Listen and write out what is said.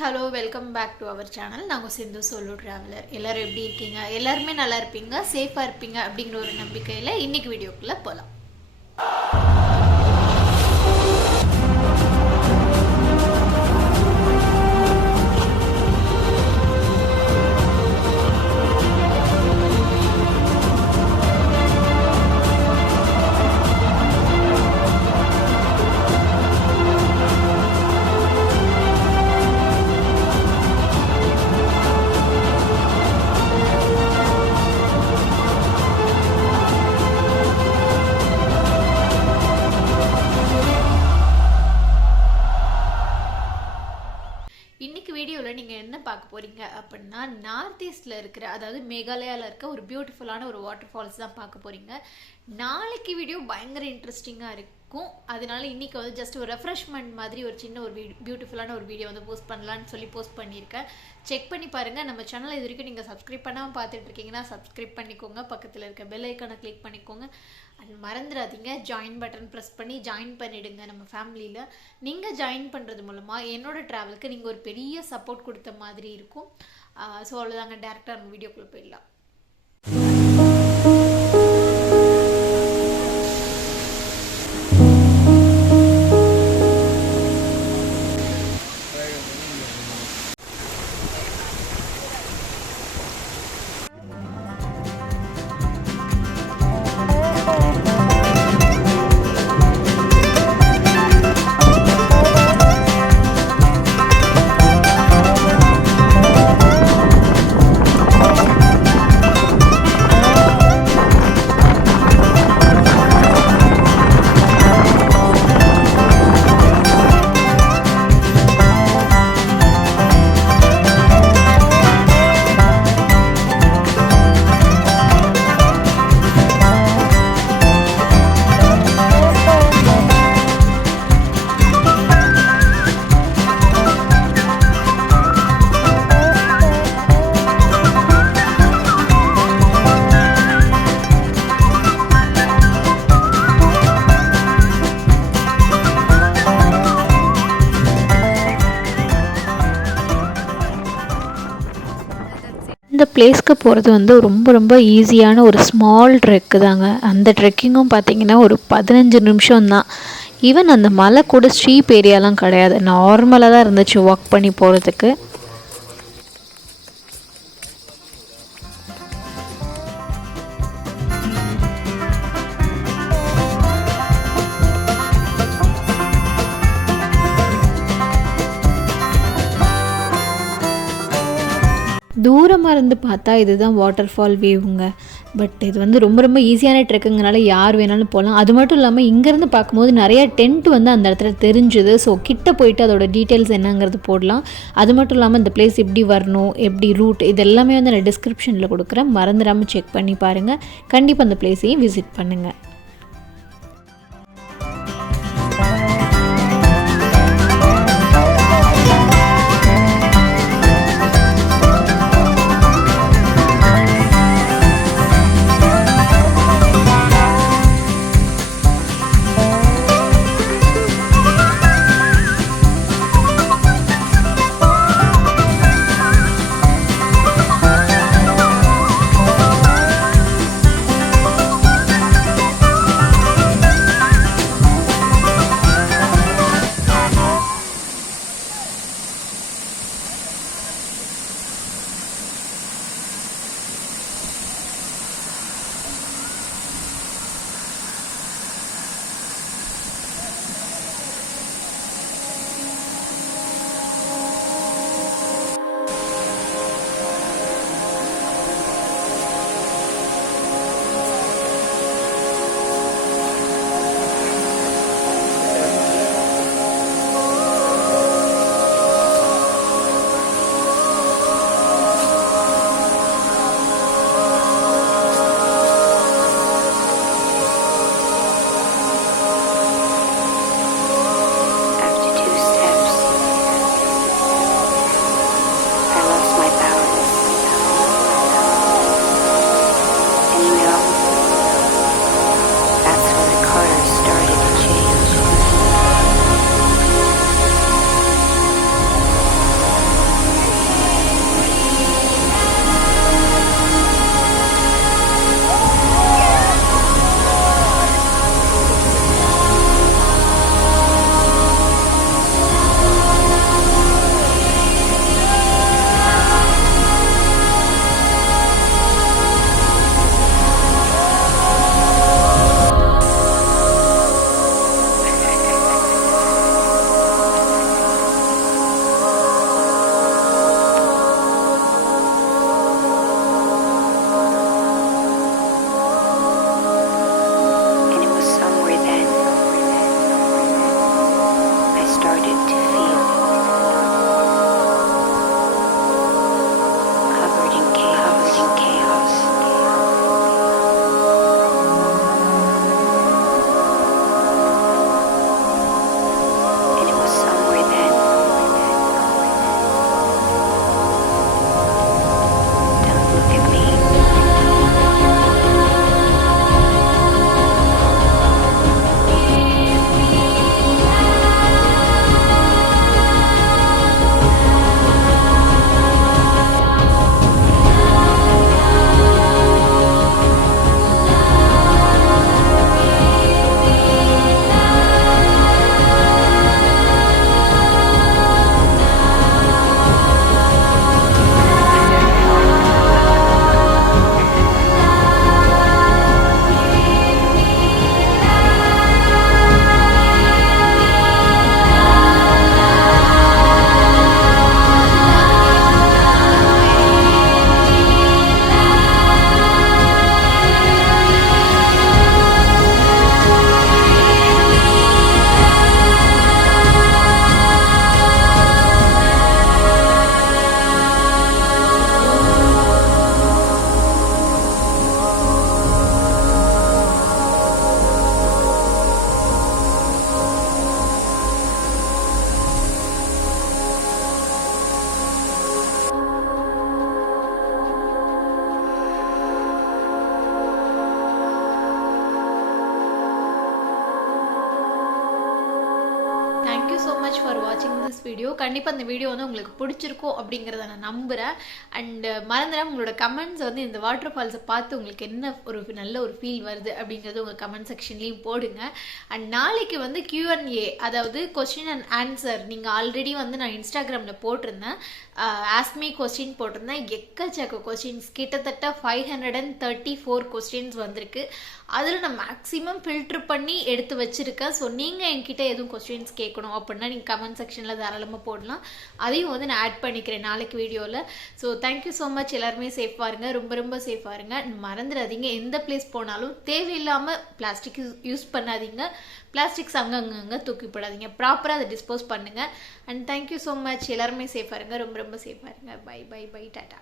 hello, welcome back to our channel. நாங்க சிந்து solo traveler. எல்லாரும் எப்படி இருக்கீங்க? எல்லாரும் நல்லா இருப்பீங்க, சேஃபா இருப்பீங்க அப்படிங்கற ஒரு நம்பிக்கையில இன்னைக்கு வீடியோக்குள்ள போலாம். இன்னைக்கு வீடியோல நீங்க என்ன பார்க்க போறீங்க அப்படின்னா நார்த் ஈஸ்ட்ல இருக்கிற அதாவது மேகாலயால இருக்க ஒரு பியூட்டிஃபுல்லான ஒரு வாட்டர் ஃபால்ஸ் தான் பார்க்க போறீங்க. நாளைக்கு வீடியோ பயங்கர இன்ட்ரெஸ்டிங்கா இருக்கும். அதனால இன்னைக்கு வந்து ஜஸ்ட் ஒரு ரெஃப்ரெஷ்மெண்ட் மாதிரி ஒரு சின்ன ஒரு பியூட்டிஃபுல்லான ஒரு வீடியோ வந்து போஸ்ட் பண்ணலாம்னு சொல்லி போஸ்ட் பண்ணியிருக்கேன். செக் பண்ணி பாருங்க. நம்ம சேனலை இது வரைக்கும் நீங்க சப்ஸ்கிரைப் பண்ணாம பார்த்துட்டு இருக்கீங்கன்னா சப்ஸ்கிரைப் பண்ணிக்கோங்க. பக்கத்துல இருக்க பெல் ஐக்கானை கிளிக் பண்ணிக்கோங்க. அண்ட் மறந்துடாதீங்க ஜாயின் பட்டன் ப்ரெஸ் பண்ணி ஜாயின் பண்ணிடுங்க நம்ம ஃபேமிலியில். நீங்கள் ஜாயின் பண்ணுறது மூலமாக என்னோட ட்ராவலுக்கு நீங்கள் ஒரு பெரிய சப்போர்ட் கொடுத்த மாதிரி இருக்கும். ஸோ அவ்வளோதாங்க, டேரெக்டாக நம்ம வீடியோக்குள்ளே போயிடலாம். இந்த பிளேஸ்க்கு போகிறது வந்து ரொம்ப ஈஸியான ஒரு ஸ்மால் ட்ரெக்கு தாங்க. அந்த ட்ரெக்கிங்கும் பார்த்திங்கன்னா ஒரு 15 நிமிஷம் தான். ஈவன் அந்த மலை கூட ஸ்டீப் ஏரியாலாம் கிடையாது, நார்மலாக தான் இருந்துச்சு வாக் பண்ணி போகிறதுக்கு. தூரமாக இருந்து பார்த்தா இதுதான் வாட்டர் ஃபால் வியூங்க. பட் இது வந்து ரொம்ப ஈஸியான ட்ரெக்குங்கனால யார் வேணாலும் போகலாம். அது மட்டும் இல்லாமல் இங்கேருந்து பார்க்கும்போது நிறையா டென்ட் வந்து அந்த இடத்துல தெரிஞ்சுது. ஸோ கிட்ட போயிட்டு அதோட டீட்டெயில்ஸ் என்னங்கிறது போடலாம். அது மட்டும் இல்லாமல் இந்த பிளேஸ் எப்படி வரணும், எப்படி ரூட், இது எல்லாமே வந்து நான் டிஸ்கிரிப்ஷனில் கொடுக்குறேன். மறந்துடாமல் செக் பண்ணி பாருங்கள். கண்டிப்பாக அந்த பிளேஸையும் விசிட் பண்ணுங்கள். வீடியோ. கண்டிப்பாக அந்த வீடியோ வந்து உங்களுக்கு பிடிச்சிருக்கும் அப்படிங்கிறத நான் நம்புகிறேன். அண்ட் மறந்துடாம உங்களோட கமெண்ட்ஸ் வந்து இந்த வாட்டர் ஃபால்ஸை பார்த்து உங்களுக்கு என்ன ஒரு நல்ல ஒரு ஃபீல் வருது அப்படிங்கிறது உங்கள் கமெண்ட் செக்ஷன்லேயும் போடுங்க. அண்ட் நாளைக்கு வந்து Q&A, அதாவது கொஸ்டின் அண்ட் ஆன்சர். நீங்கள் ஆல்ரெடி வந்து நான் இன்ஸ்டாகிராமில் போட்டிருந்தேன், ஆஸ்மி கொஸ்டின் போட்டிருந்தேன். எக்கச்சக்க கொஸ்டின்ஸ், கிட்டத்தட்ட 534 கொஸ்டின்ஸ் வந்திருக்கு. அதில் நான் மேக்ஸிமம் ஃபில்ட்ரு பண்ணி எடுத்து வச்சுருக்கேன். ஸோ நீங்கள் என்கிட்ட எதுவும் கொஸ்டின்ஸ் கேட்கணும் அப்படின்னா நீங்கள் கமெண்ட் செக்ஷனில் தாராளமாக போடலாம். அதையும் வந்து நான் ஆட் பண்ணிக்கிறேன் நாளைக்கு வீடியோவில். So thank you so much. எல்லாருமே சேஃபாக இருங்க, ரொம்ப ரொம்ப சேஃபாக இருங்க. மறந்துடாதீங்க, எந்த பிளேஸ் போனாலும் தேவையில்லாமல் பிளாஸ்டிக் யூஸ் பண்ணாதீங்க. பிளாஸ்டிக்ஸ் அங்கங்கே தூக்கி போடாதீங்க, ப்ராப்பராக அதை டிஸ்போஸ் பண்ணுங்கள். And thank you so much. எல்லாருமே சேஃபாக இருங்க, ரொம்ப ரொம்ப சேஃபாக இருங்க. Bye bye bye, tata.